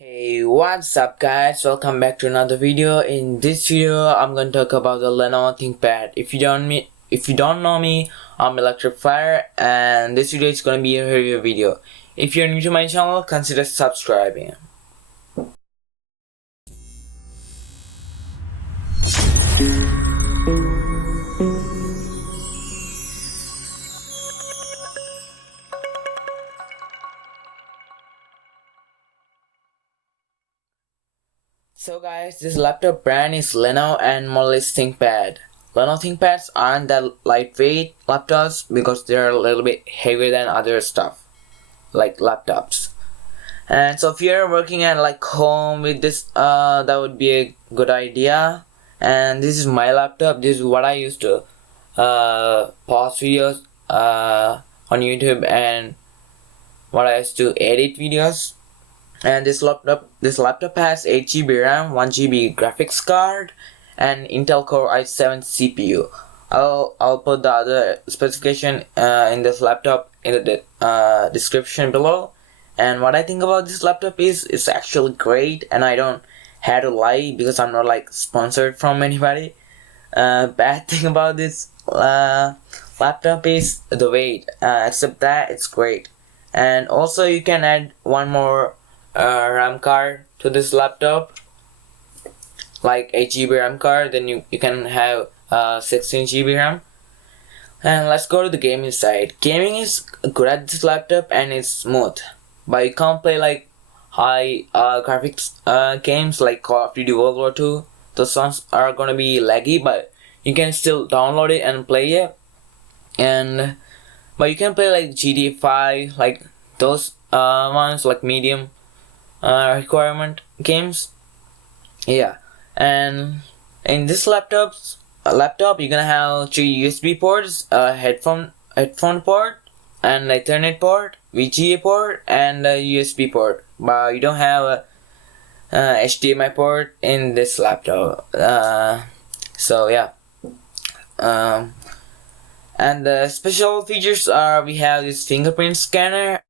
Hey, what's up guys, welcome back to another video. In this video I'm going to talk about the Lenovo ThinkPad. If you don't know me, I'm Electric Fire, and this video is going to be a review video. If you're new to my channel, consider subscribing. So guys, this laptop brand is Lenovo and model is ThinkPad. Lenovo ThinkPads aren't that lightweight laptops because they're a little bit heavier than other stuff like laptops. And so if you're working at like home with this, that would be a good idea. And this is my laptop. This is what I used to pause videos on YouTube, and what I used to edit videos. And this laptop has 8GB RAM, 1GB graphics card, and Intel Core i7 CPU. I'll put the other specification in this laptop in the description below. And what I think about this laptop is it's actually great, and I don't have to lie because I'm not like sponsored from anybody. Bad thing about this laptop is the weight. Except that it's great. And also you can add one more RAM card to this laptop, like 8GB RAM card, then you can have 16GB RAM. And let's go to the gaming side. Gaming is good at this laptop and it's smooth, but you can't play like high graphics games like Call of Duty World War II. Those ones are gonna be laggy, but you can still download it and play it. But you can play like GTA 5, like those ones, like medium requirement games. Yeah. And in this laptop you're gonna have 3 USB ports, a headphone port, and Ethernet port, VGA port, and a USB port, but you don't have a HDMI port in this laptop. So yeah. And the special features are, we have this fingerprint scanner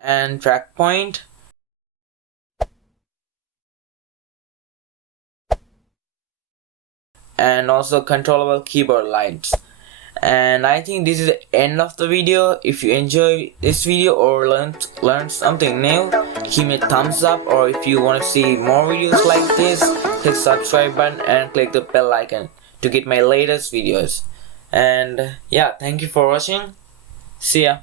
and track point, and also controllable keyboard lights. And I think this is the end of the video. If you enjoyed this video or learned something new, give me a thumbs up, or if you want to see more videos like this, click subscribe button and click the bell icon to get my latest videos. And yeah, thank you for watching. See ya.